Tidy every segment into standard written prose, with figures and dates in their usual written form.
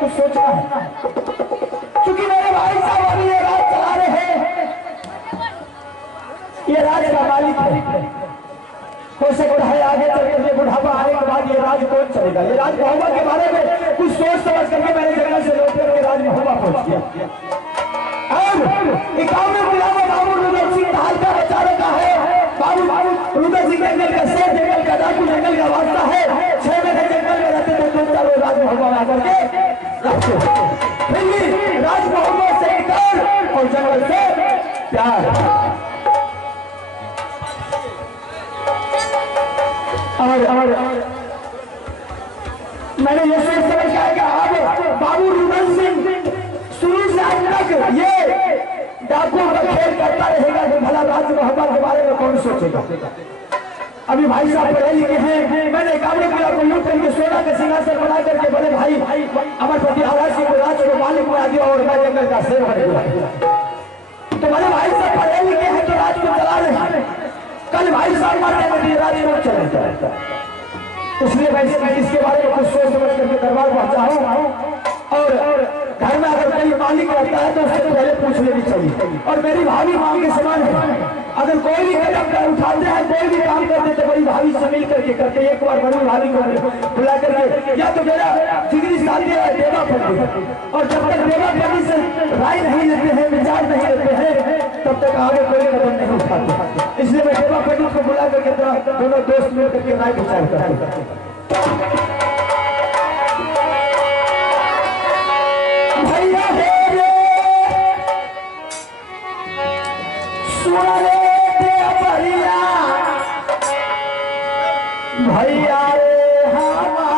कुछ सोचना है, क्योंकि मेरे भाई साहब अभी ये राज चला रहे हैं, ये राज का मालिक है। हो सकता है आगे चलकर के बुढ़ापा आने के बाद ये राज कौन चलेगा। ये राज महुआ के बारे में कुछ सोच समझ करके मैंने जगह से लौट करके राज महुआ पहुंच गया। और इकाऊ में गुलाम बाबू रुदल सिंह ढाल का बचा रखा है। बाबू रुदल सिंह जंगल का शेर, जंगल का डाकू, जंगल का वास्ता है। 6 महीने जंगल में रहते थे, 2-4 रोज राज महुआ में आकर के रहते। फिर भी राज महुआ से डर और जंगल से प्यार। और मैंने ये सोच समझ के कि अब बाबू रुदल सिंह शुरू से आज तक ये डाकू का खेल करता रहेगा कि भला राज महुआ के बारे में कौन सोचेगा। अभी भाई साहब पढ़े लिखे हैं, मैंने कामरे किला को लूट करके सोना का सिंहासन बना करके बड़े भाई अमरपति आवाज को राज को मालिक बना दिया और मैं जंगल का शेर बन गया। तो बड़े भाई साहब पढ़े लिखे हैं तो राज को चला रहे हैं। कल भाई साहब मारने में राज को चलता रहता है। इसलिए मैं इसके बारे में कुछ सोच समझ करके दरबार पहुंचा हूं। और घर में अगर कोई मालिक रहता है तो उससे पहले पूछ लेनी चाहिए। और मेरी भाभी मां के समान है, अगर कोई भी कदम उठाते हैं, कोई भी काम करते तो बड़ी भाभी से मिल करके करते। एक बार बड़ी भाभी को बुला करके या तो मेरा जिगरी साथी है देवा पड़ती, और जब तक देवा पड़ती से राय नहीं लेते हैं, विचार नहीं लेते हैं, तब तक आगे कोई कदम नहीं उठाते। इसलिए मैं देवा पंडित को बुला करके दोनों दोस्त मिल करके राय विचार करते। भैया भैया रे हमार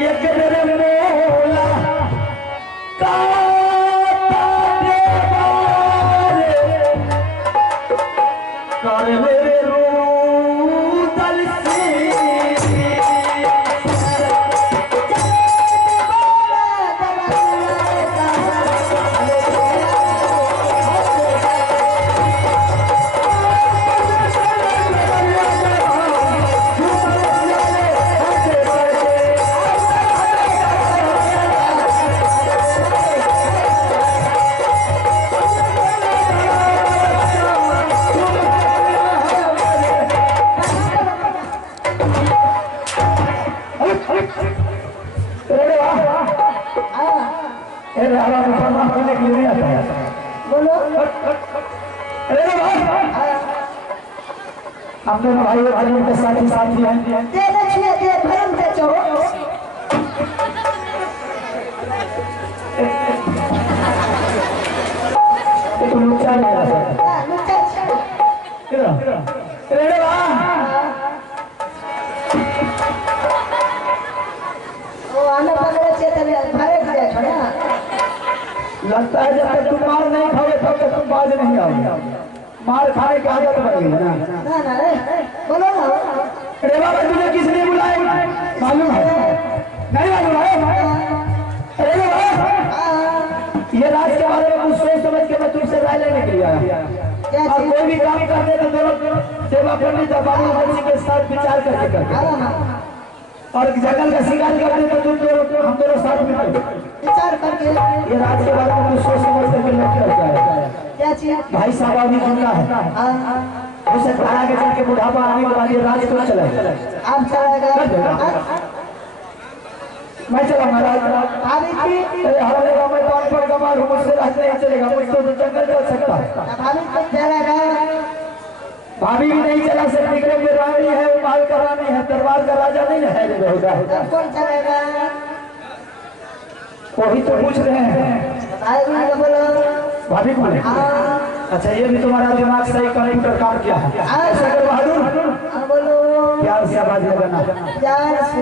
ये करे मोला काटा देवारे करे मेरे रूदल हम दोनों भाई भाइयों के साथी साथी हैं। दे देखिए दे भरम दे चो तो लुच्चा नहीं है, लुच्चा रे वाह ओ आना पकड़े चेतन भरे खड़े छोड़ा। लगता है जब तक तुम मार नहीं खाओगे तब तक तुम बाज नहीं आओगे। मार खाने की आदत बनी है ना। ना बोलो ना। अरे बाबा तुझे किसने बुलाया मालूम है? नहीं मालूम है? अरे बाबा ये राज के बारे में कुछ सोच समझ के मैं तुमसे राय लेने के लिए आया। और कोई भी काम करते तो दोनों सेवा पंडित बाबू रुदल सिंह के साथ विचार करके करते, और जंगल का शिकार करते तो तुम दोनों हम दोनों साथ में विचार करके ये राज के बारे में कुछ सोच समझ करके लेकर जाए। क्या चीज भाई साहब अभी सुनना है उसे खड़ा के चल के बुढ़ापा आने के बाद ये राज को चलाएगा। आप चलाएगा मैं चलाऊंगा राज। हमारे गाँव में कौन पर कमाल हूँ, मुझसे राज नहीं चलेगा, मुझसे तो जंगल चल सकता है। भाभी भी नहीं चला सकती, क्योंकि रानी है, वो माल का रानी है, दरबार का राजा नहीं है। कौन चलेगा वही तो पूछ रहे हैं। भाभी को अच्छा ये भी तुम्हारा दिमाग सही कंप्यूटर काम किया है। बहादुर प्यार से आवाज लगाना,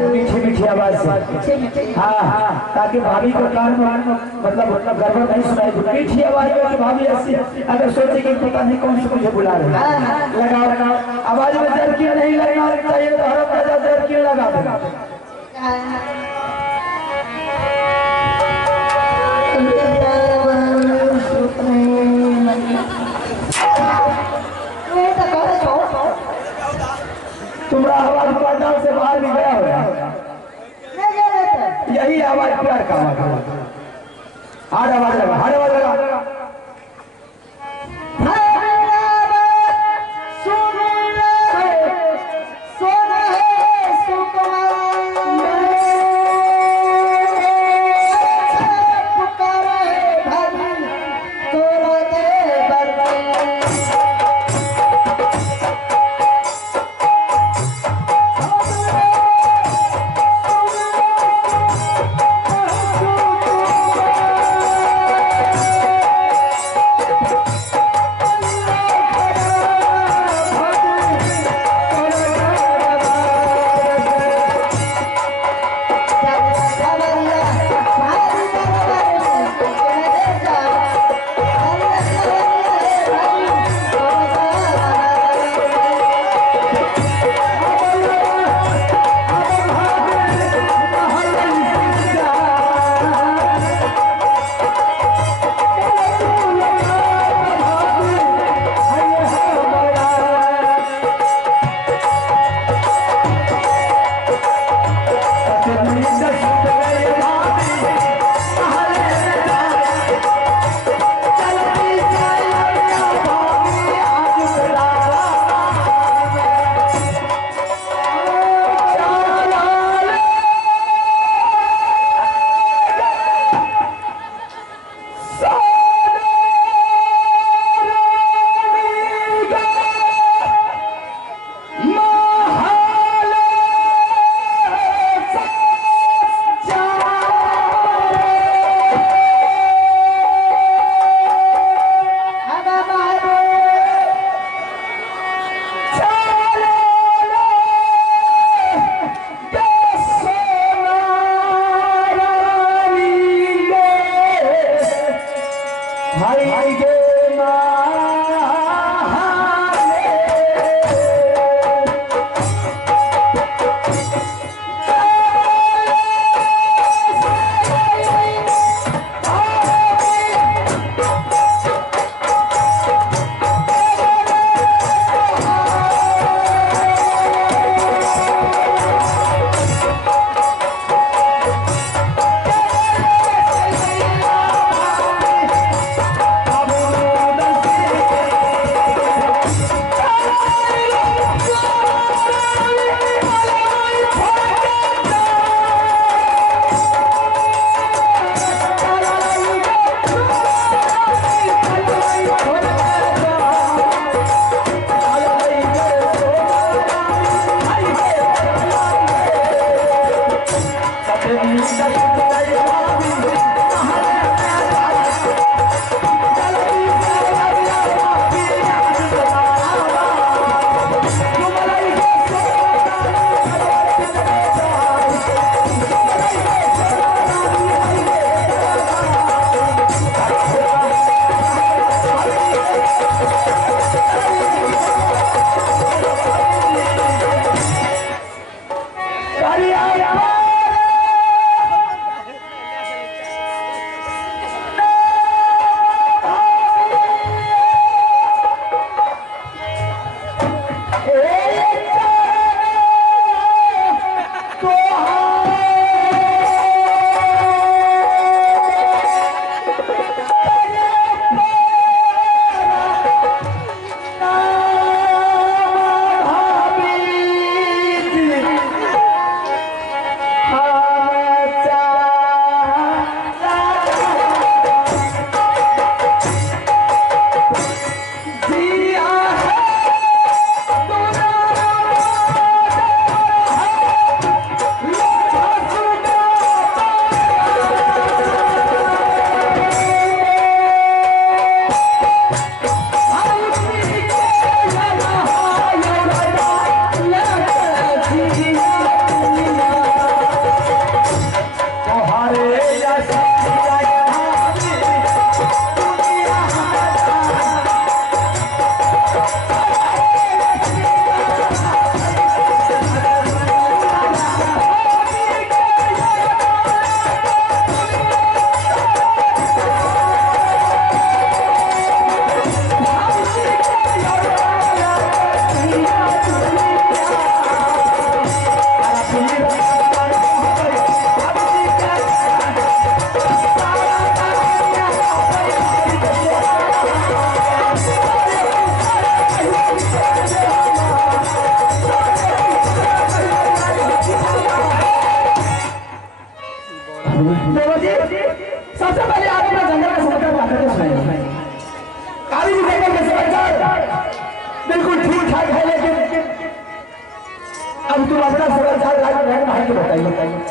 मीठी मीठी आवाज से। हाँ ताकि भाभी को कान मतलब गड़बड़ नहीं सुनाई दे। मीठी आवाज में भाभी ऐसी अगर सोचे कि पता नहीं कौन से मुझे बुला रहे हैं, लगाओ आवाज में जरकियां नहीं लगना चाहिए, तो हर राजा जरकियां लगा देगा। हमारे काम हार्ड आवाज लगा हार्ड आवाज लगा सबसे पहले आप अपना जंगल का समाचार बताते सुनाइए। काली जी जंगल के समाचार बिल्कुल ठीक ठाक है, लेकिन अब तुम अपना समाचार बहन भाई को बताइए।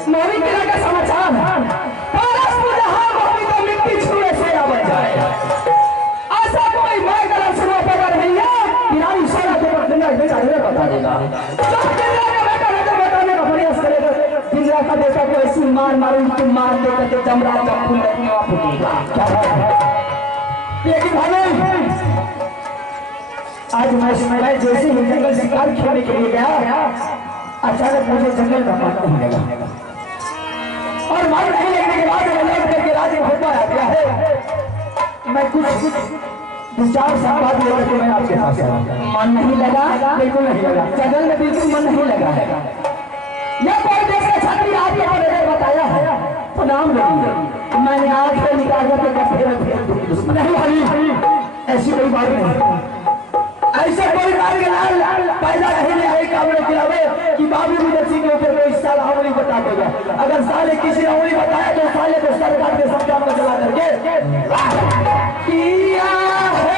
मोहनी किला का समाचार मिट्टी छूने से आ बन जाए, ऐसा कोई मैं गलत सुना पकड़ नहीं है। किरानी सारा को बता देगा, बताने का प्रयास करेगा। पिंजरा का बेटा को ऐसी मार मारूं तुम मार देकर के जमराज का फूल फूटेगा। लेकिन भाई आज मैं जैसे ही जंगल शिकार खेलने के लिए गया, अचानक मुझे जंगल का मार नहीं लगा, और मार नहीं लगने के बाद राज्य होता आ गया है। मैं कुछ 2-4 साल बाद लेकर के मैं आपके पास आया। मन नहीं लगा? बिल्कुल नहीं लगा, जंगल में बिल्कुल मन नहीं लगा। यह कोई देश का छात्री आपने बताया है तो नाम लगी, मैंने आंख से निकाल कर नहीं, ऐसी कोई बात नहीं। ऐसे कोई पैदा नहीं आए काबले खिलावे कि बाबू मुझे के ऊपर कोई साल अमली बता देगा। अगर साले किसी अमली बताया तो साले को सरकार के संज्ञान में चला करके किया है।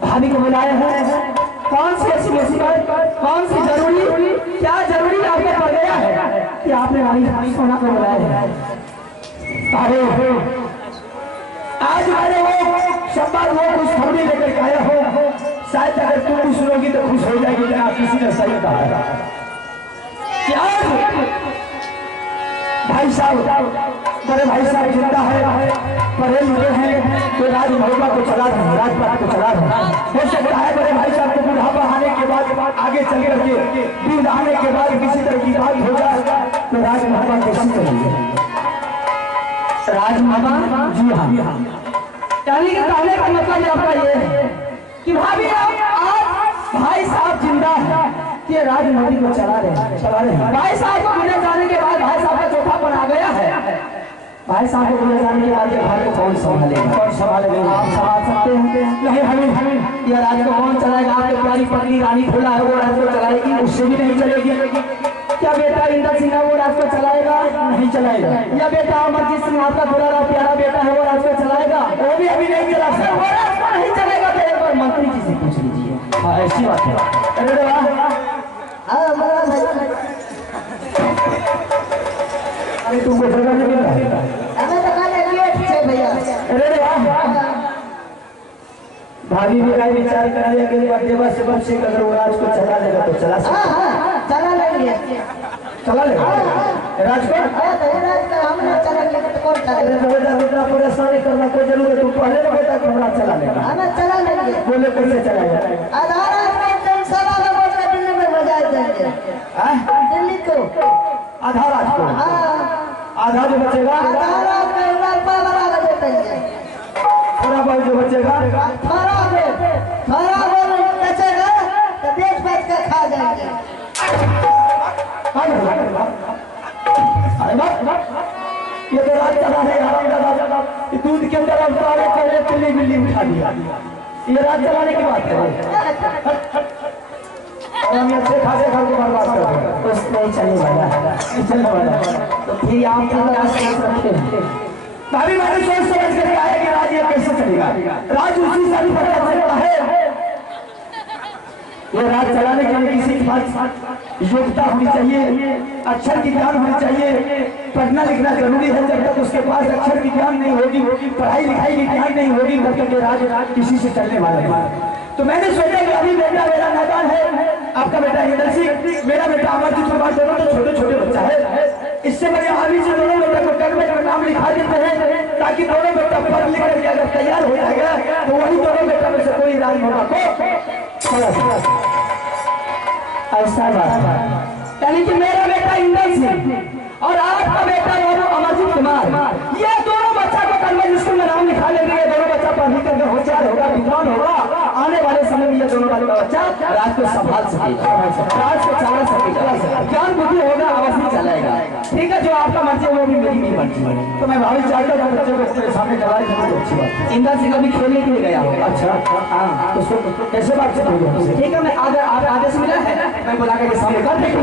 भाभी को बुलाया है, कौन सी ऐसी मुसीबत, कौन सी जरूरी, क्या जरूरी आपको पड़ गया है कि आपने भाई सोना को बुलाया है? अरे आज मैंने वो शब्द वो कुछ खबरी लेकर के आया हो, शायद अगर तुम भी सुनोगी तो खुश हो जाएगी। जनाब किसी ने सही कहा है क्या भाई साहब, बड़े भाई साहब जिंदा है, पढ़े लिखे हैं, तो राजमहल को चला रहे, राजपाट को चला रहे। हो सकता है बड़े भाई साहब को बुढ़ापा आने के बाद आगे चल करके दूध आने के बाद किसी तरह की बात हो जाए तो राजमहल कैसे चलेंगे? राजमहल जी हाँ, यानी कि कहने का मतलब आपका ये है कि भाभी आज भाई साहब जिंदा है, ये राजमहल को चला रहे हैं। भाई साहब को मिले जाने के बाद भाई साहब का चौथापन आ गया है। भाई साहब को मिले जाने के बाद घर को कौन संभालेगा? कौन संभालेगा? आप संभाल सकते हैं? नहीं, हमें ये राज को कौन चलाएगा? आपकी प्यारी पत्नी रानी फूला है, वो राज को चलाएगी? उससे भी नहीं चलेगी। क्या बेटा इंदर सिंह है वो राज को चलाएगा? नहीं चलाएगा। या बेटा अमरजीत सिंह आपका दुलारा प्यारा बेटा है वो राज को चलाएगा? वो भी अभी नहीं चला सकता, वो राज को नहीं चलेगा। तो एक बार मंत्री जी से पूछ लीजिए। हाँ ऐसी बात है। अरे वाह, अरे तुमको जगह नहीं मिल रहा है? हमें तो खाने लेट है भैया। अरे वाह, भाभी भी काय विचार कर रही है कि देवा से बच्चे अगर वो राज को चला लेगा तो चला सकता है। चला लेंगे, चला लेगा राज को। राज का हमने चला लेंगे तो कौन चलाएगा? इतना परेशानी करना कोई जरूरत है? तुम पहले ना बेटा कमरा चला लेगा। हमें चला लेंगे। बोले कैसे चलाएगा? आधार दिल्ली में बजा देंगे। दिल्ली को आधा रात को, आधा जो बचेगा आधा रात में थोड़ा बहुत जो बचेगा थोड़ा बहुत बचेगा तो बेच बेच कर खा जाएंगे। ये तो रात चला है यार, दूध के अंदर अवतारे पहले पिल्ली बिल्ली उठा दिया। ये रात चलाने की बात है। हम अच्छे खासे घर को बर्बाद कर देंगे। कुछ नहीं चलने वाला तो फिर आप रखते हैं। भाभी मैंने सोच समझ कर आया कि राज ये कैसे चलेगा। राज उसी से भी पता चलता है। ये राज चलाने के लिए किसी के पास योग्यता होनी चाहिए, अक्षर की ज्ञान होनी चाहिए। पढ़ना लिखना जरूरी है। जब तक उसके पास अक्षर की ज्ञान नहीं होगी, पढ़ाई लिखाई की ज्ञान नहीं होगी, तब तक राज किसी से चलने वाला नहीं। तो मैंने सोचा कि अभी बेटा मेरा मैदान है, आपका बेटा इंदर सिंह, मेरा बेटा अमरजीत कुमार, दोनों तो छोटे छोटे बच्चा है। इससे मैंने आगे से दोनों बेटा को टर्म में नाम लिखा देते हैं, ताकि दोनों बेटा पढ़ लिख करके अगर तैयार हो जाएगा तो वही दोनों बेटा में से कोई राजभवन को ऐसा बात। यानी कि मेरा बेटा इंदर सिंह और आपका बेटा अमरजीत कुमार, ये दोनों बच्चा को कन्वेंट स्कूल में नाम लिखा लेंगे। दोनों बच्चा पढ़ लिख करके होशियार होगा, विद्वान होगा। आने वाले समय में ये दोनों वाले बच्चा राज को संभाल सकेगा, राज को चला सकेगा, ज्ञान बुद्धि होगा, अवश्य चलाएगा। ठीक है, जो आपका मर्जी है वो भी मेरी भी मर्जी है। तो मैं भाभी चाहता हूँ बच्चे को मेरे सामने चला अच्छी बात। इंदर सिंह अभी खेलने के लिए गया होगा। अच्छा हाँ, तो उसको कैसे बातचीत होगी? ठीक है, मैं आदेश मिला है, मैं बुला के सामने कर देती।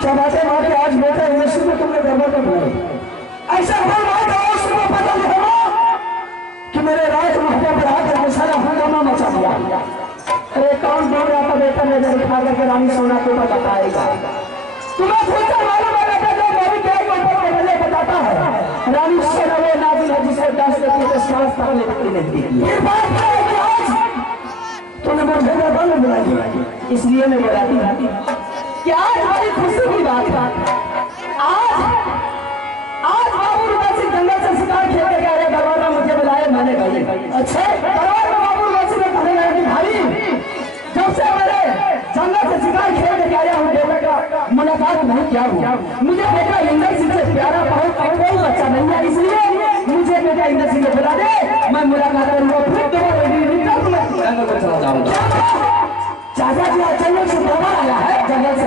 क्या बातें माँ के आज बेटा यूनिवर्सिटी में तुमने गड़बड़ कर दिया। ऐसा कोई बात है उसको पता नहीं हो कि मेरे राजमहल पर आकर सारा हंगामा मचा दिया। अरे कौन बोल रहा था बेटा नजर उठा करके रानी सोना को बताएगा। तुम्हें सोचा मालूम है बेटा जो मेरी क्या बताता है रानी सोना वो नाजिल है जिसे 10 देती है 10 तक लेती नहीं। ये बात है कि आज तूने मुझे बंद बुलाई, इसलिए मैं बुलाती हूँ कि आज हमारी खुशी की बात है। आज बाबू सिंह जंगल से शिकार खेल के गए, दरबार मुझे बुलाया, मैंने गई। अच्छा दरबार में बाबू सिंह ने कहने लगा कि भाई जब से मैंने जंगल से शिकार खेल के आया हूँ बेटा का मुलाकात नहीं किया हूँ। मुझे बेटा इंदर सिंह से प्यारा बहुत कोई बच्चा नहीं है, इसलिए मुझे बेटा इंदर सिंह को बुला दे, मैं मुलाकात करूंगा, फिर दोबारा जंगल में चला जाऊंगा। चाचा जी जंगल से दरबार आया है, जंगल से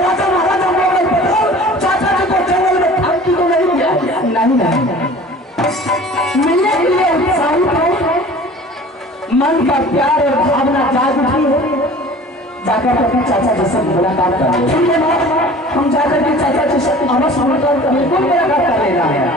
राजा महाराजा चाचा जी को जंगल में धमकी तो नहीं दिया? नहीं मिलने के लिए उत्साहित हो, मन का प्यार और भावना जाग उठी है, जाकर अपने चाचा जी से मुलाकात कर ले। हम जाकर के चाचा जी से अवश्य बिल्कुल मुलाकात कर लेना है।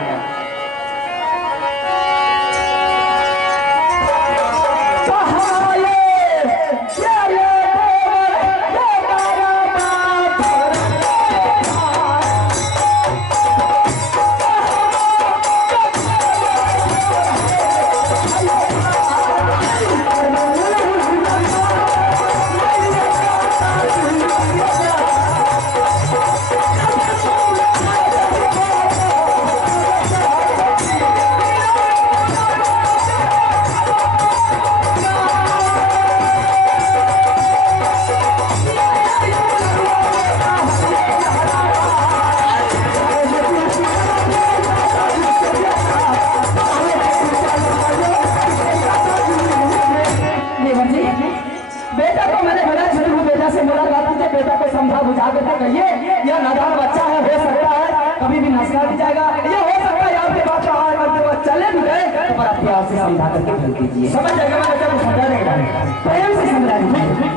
आपके बात का चले भी गए तो पर आप प्यार से समझा करके भेज दीजिए। समझ जाएगा, मैं बच्चा को समझाने के बाद प्रेम से समझा दीजिए।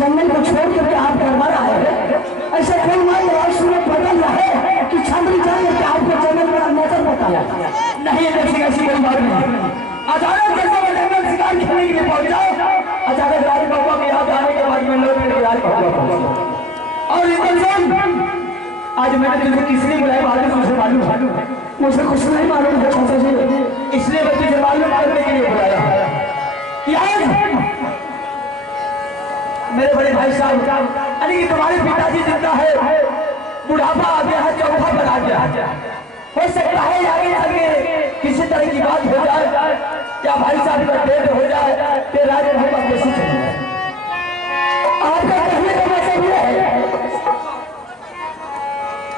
जंगल को छोड़ करके आप दरबार आए हैं, ऐसा कोई माई और सूरत बदल रहा है कि छात्री जाए कि आपको जंगल में नजर बताया नहीं है। ऐसी कोई बात नहीं। अचानक जैसे मैं जंगल शिकार खेलने के लिए पहुंच जाओ, अचानक राज बाबा के यहाँ आने के बाद में लोग मेरे राज बाबा पहुंचे और इंद्रसेन आज मैंने तुझे किसने बुलाया मालूम मुझे मालूम है, मुझे कुछ नहीं मालूम है चाचा जी, इसलिए मैं तुझे मालूम करने के लिए बुलाया। मेरे बड़े भाई साहब यानी कि तुम्हारे पिताजी जिंदा है, बुढ़ापा आ गया है, चौथा पर आ गया, हो सकता है आगे आगे किसी तरह की बात हो जाए या भाई साहब का डेथ हो जाए तो राज बाबा कैसे चले जाए। आपका कहने का मतलब यह है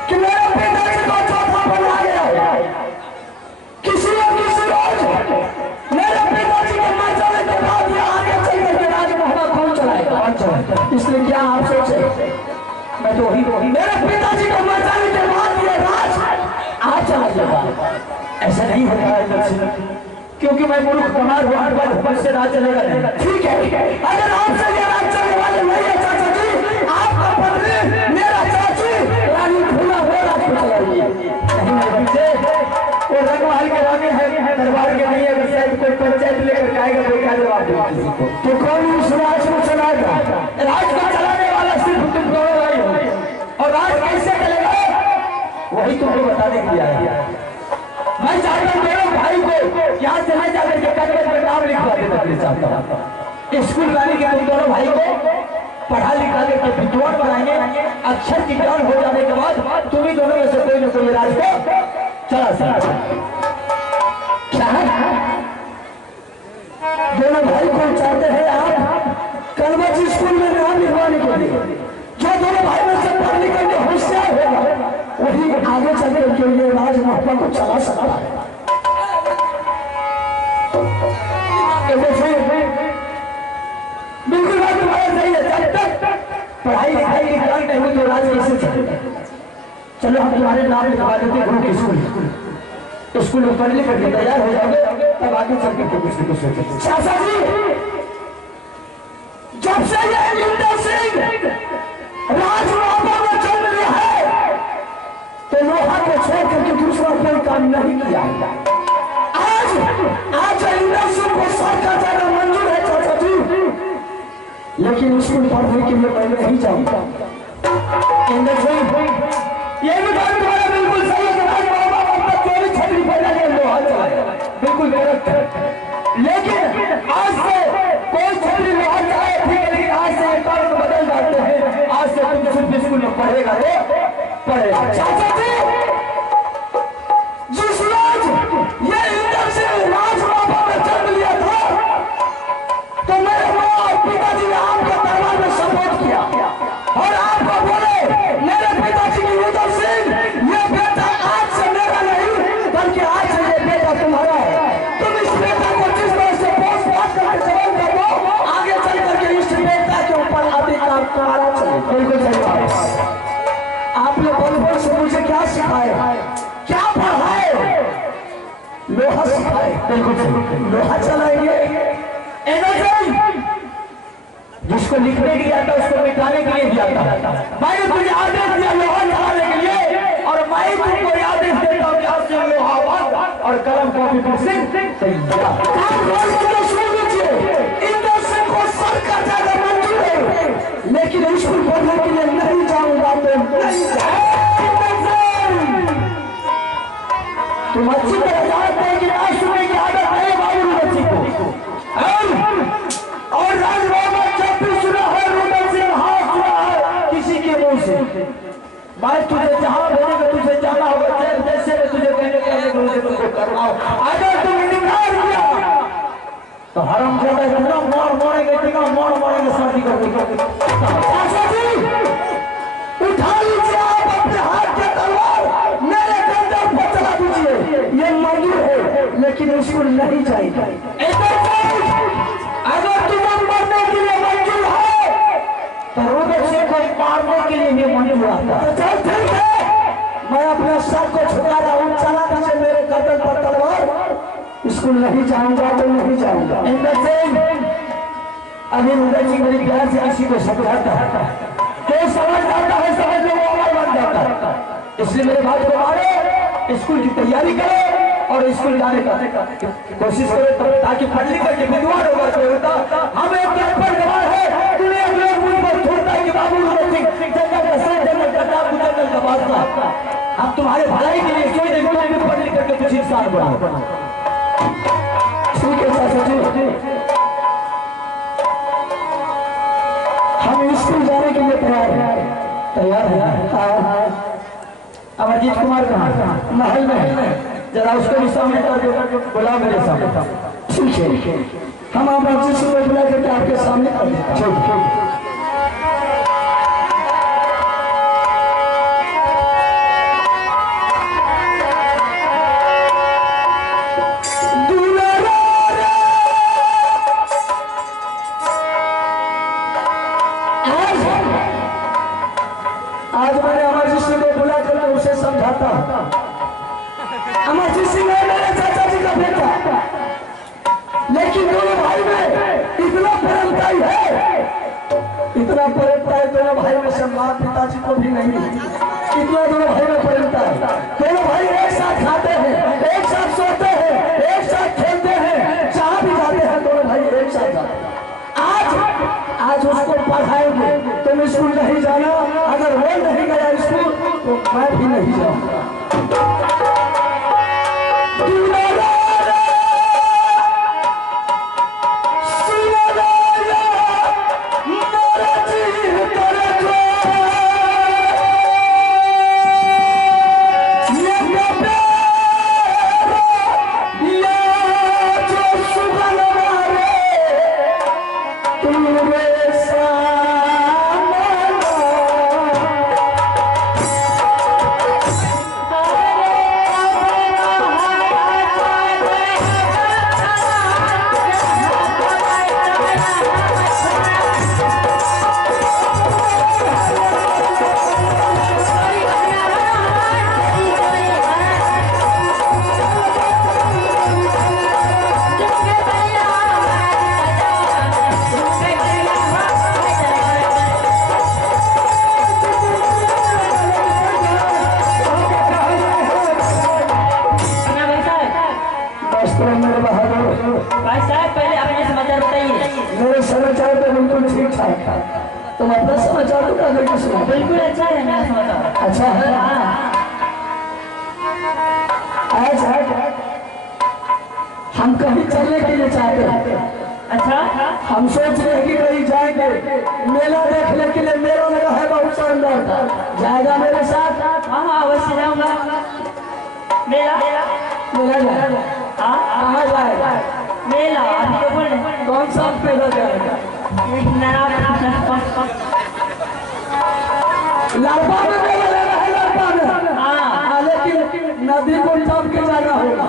कि मेरे पिताजी को चौथा पर आ गया है, किसी न किसी रोज मेरे पिताजी को मर जाने के बाद ये आगे चल करके राज बाबा कौन चलाएगा। इसलिए क्या आप सोचे मैं तो वही मेरे पिताजी को मर जाने के बाद ये राज आज चला जाएगा, ऐसा नहीं होता है क्योंकि मैं मूर्ख कमार हुआ ऊपर से राज चलेगा नहीं। ठीक है, अगर आपसे ये राज चलने वाले नहीं है चाचा जी, आपका पत्नी मेरा चाची रानी भूला हो राज को चलाइए। नहीं मेरे बच्चे, वो रंगमहल के रानी है, दरबार के नहीं है, शायद कोई पंचायत लेकर आएगा कोई क्या जवाब देगा किसी को, तो कौन उस राज को चलाएगा। राज को चलाने वाला सिर्फ तुम दोनों भाई हो, और राज कैसे चलेगा वही तुमको बताने के लिए आया। मैं चाहता हूँ मेरे भाई को यहाँ से ले जाकर के कागज पर नाम लिखवा देना चाहता हूँ। स्कूल लाने के तुम दोनों भाई को पढ़ा लिखा के विद्वान बनाएंगे, अक्षर की ज्ञान हो जाने के बाद तुम ही दोनों में से कोई न कोई राज को चला सकता। दोनों भाई को चाहते हैं आप कलवच स्कूल में नाम लिखवाने के लिए, जो दोनों भाई में से पढ़ लिख करके होशियार होगा वही आगे चल करके लिए राज महात्मा को चला सकता है। बिल्कुल बात तुम्हारा सही है, जब तक पढ़ाई लिखाई की ज्ञान नहीं हुई तो राज कैसे चलेगा। चलो हम तुम्हारे नाम लिखवा देते गुरु के स्कूल में पढ़ लिख करके तैयार हो जाओगे, तब आगे चल के कुछ न कुछ सोचेंगे। चाचा जी जब से ये इंद्र सिंह राज बाबा में चल रहा है तो लोहा को छोड़ करके दूसरा कोई काम नहीं किया। आज इंद्र सिंह को सरकार जाना मंजूर है चाचा जी, लेकिन स्कूल पढ़ने के लिए मैं नहीं जाऊंगा। इंद्र सिंह ये भी बात तुम्हारा बिल्कुल सही है कि राज बाबा अपना चोरी छतरी पैदा के लोहा चलाएगा, बिल्कुल गलत है। लेकिन आज से कोई छतरी लोहा चलाए ठीक है, लेकिन आज से एक बात बदल जाते हैं। आज से तुम सिर्फ स्कूल में पढ़ेगा पड़ेगा। चाचा जी, जिस रोज ये इंदर से राजबाबा में जन्म लिया था तो मेरे माँ और पिताजी ने आपके दरबार में सपोर्ट किया और आपको बोले मेरे पिताजी की उदर सिंह, ये बेटा आज से मेरा नहीं बल्कि आज से ये बेटा तुम्हारा है। तुम इस बेटा को जिस तरह से पोस्ट पास करके जवान कर दो, आगे चल करके इस बेटा के ऊपर अधिकार तुम्हारा चले। बिल्कुल सही बात। आपने बचपन से मुझे क्या सिखाया, क्या पढ़ाए? लोहा सिखाए। बिल्कुल सही। लोहा चलाएंगे, एनर्जी जिसको लिखने दिया था उसको मिटाने के लिए दिया था। मैंने तुझे आदेश दिया लोहा चलाने के लिए और मैं तुमको आदेश देता हूँ कि आज से लोहा बंद और कलम कॉपी पर सिंह तैयार। काम खोल के सुन लीजिए, इंदर सिंह को सर का ज्यादा मंजूर है लेकिन स्कूल पढ़ने के लिए नहीं जाऊंगा। तुम अच्छी तरह जानते हैं कि आज सुनने की आदत है बाबू बच्ची को। और राजबाबा जब भी सुना है रुदल सिंह हाँ सुना है किसी के मुंह से, मैं तुझे जहां भेजेगा तुझे जाना होगा। जैसे मैं तुझे कहने तुमको करना हो, अगर तुम इनकार किया तो हरम ज्यादा इतना मार मारेंगे, इतना मार मारेंगे शादी करके। चाचा जी, उठा लीजिए आप अपने हाथ के तलवार, मेरे कंधे पर चला दीजिए। ये मंजूर है लेकिन उसको नहीं चाहिए। अगर तुम्हें मरने के लिए मंजूर है तो रुदल सिंह को मारने के लिए भी मंजूर आता है। चल ठीक है, मैं अपने सर को झुका रहा हूँ, चला दीजिए मेरे गर्दन पर तलवार। स्कूल नहीं जाऊंगा तो नहीं जाऊंगा। इंदर सिंह, अभी रुदल सिंह मेरी प्यार से किसी को समझाता है, जो समझ आता है समझ लो वो अमर बन जाता है। इसलिए मेरे भाई को मारो, स्कूल की तैयारी करो और स्कूल जाने का कोशिश करो ताकि पढ़ लिख करके विद्वान होगा कोई होता। हम एक पर गवाह है, दुनिया के लोग मुझ पर छोड़ता है कि बाबू रुदल सिंह जंगल का सर, जंगल का टापू, जंगल का बादशाह। हम तुम्हारे भलाई के लिए सोच रहे हैं पढ़ लिख करके कुछ इंसान बनो। ठीक है चाचा जी, हम स्कूल जाने के लिए तैयार हैं। तैयार है? अमरजीत कुमार कहाँ? महल में। जरा उसको भी सामने कर दो, बुलाओ मेरे सामने। ठीक है, हम अमरजीत सिंह को बुला करके आपके सामने कर दें। आज मैंने अमरजीत सिंह को बुला कर उसे समझाता। अमरजीत सिंह है मेरे चाचा जी का बेटा, लेकिन दोनों भाई में इतना प्रेमताई है, इतना प्रेमताई दोनों भाई में से माँ पिताजी को भी नहीं, इतना दोनों भाई में प्रेमता है। दोनों भाई एक साथ खाते हैं, एक साथ सोते हैं, एक साथ खेलते हैं, जहाँ भी जाते हैं दोनों भाई एक साथ जाते हैं। आज उसको पढ़ाएंगे, तुम स्कूल नहीं जाना, अगर वो नहीं गया स्कूल तो मैं भी नहीं जाऊंगा। मेरे समाचार तो बिल्कुल ठीक ठाक था, तुम अपना समाचार तो कहने की सुना। बिल्कुल अच्छा है मेरा समाचार। अच्छा है। आज हम कहीं चलने के लिए चाहते हैं, अच्छा, हम सोच रहे हैं कि कहीं जाएंगे मेला देखने के लिए। मेला लगा है बहुत शानदार का, जाएगा मेरे साथ? हाँ हाँ अवश्य जाऊंगा। मेला मेला जाएगा? हाँ कहाँ जाएगा? मेला अभी तो बोल रहे कौन सा मेला जाएगा? लारपा में मेला लगा है, लारपा में। हाँ लेकिन नदी को टप के जाना होगा।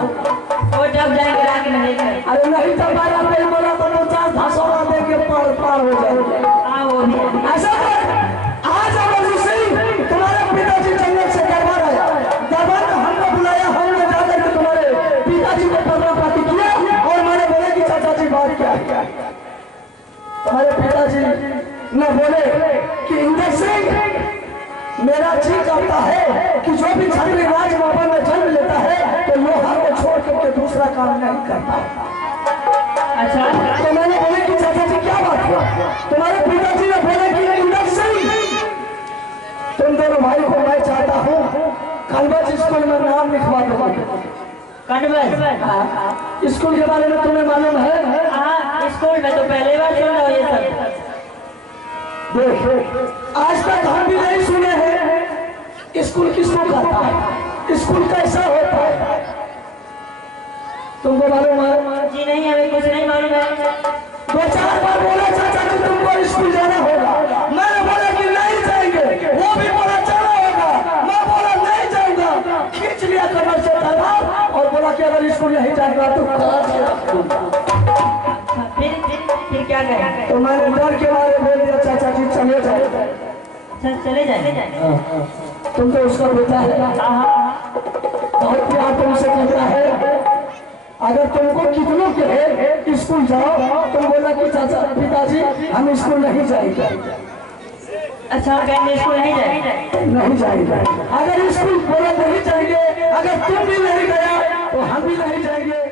वो जब जाएंगे आगे नहीं कर। अरे नहीं तो हमारा पेड़ बोला तो 50 धसोरा दे के पार हो जाएगा। हाँ वो भी ऐसा आज अगर उसी तुम्हारे पिताजी जंगल से दरबार आया, दरबार में हमने बुलाया, हमने जाकर के तुम्हारे पिताजी को पकड़ा पाती किया और मैंने बोले कि चाचा जी बात क्या है। तुम्हारे पिताजी ने बोले कि इंद्र सिंह मेरा जी करता है कि जो भी छत्री राज बाबा में जन्म लेता है तो लोहा को छोड़ करके दूसरा काम नहीं करता। अच्छा, तो मैंने बोले कि चाचा जी क्या बात हुआ? तुम्हारे पिताजी ने बोला कि इंद्र सिंह तुम दोनों भाई को मैं चाहता हूँ कन्वर्स स्कूल में नाम लिखवा दो। कन्वर्स स्कूल के बारे में तुम्हें मालूम है? हाँ स्कूल में तो पहले बार सुन रहा हूँ ये सब। देख आज तक हम भी नहीं सुने हैं स्कूल किसको कहता है, स्कूल कैसा होता है, तुमको मालूम है? जी नहीं हमें कुछ नहीं मालूम है। 2-4 बार बोला चाचा कि तुमको स्कूल जाना होगा, मैंने बोला कि नहीं जाएंगे, वो भी बोला जाना होगा, मैं बोला नहीं जाऊंगा, खींच लिया कमर से तालाब और बोला कि अगर स्कूल नहीं जाएगा तो काट के रख दूंगा। फिर क्या करें? तो मैंने डर के मारे बोल दिया चाचा जी चले जाए। अच्छा चले जाए। तुम तो उसका बेटा है, बहुत प्यार तुमसे करता है। अगर तुमको कितनों के है स्कूल जाओ, तुम बोला कि चाचा पिताजी हम स्कूल नहीं जाएंगे। अच्छा हम कहेंगे स्कूल नहीं जाए? नहीं जाएंगे। अगर स्कूल बोला नहीं जाएंगे, अगर तुम भी नहीं गया तो हम भी नहीं जाएंगे।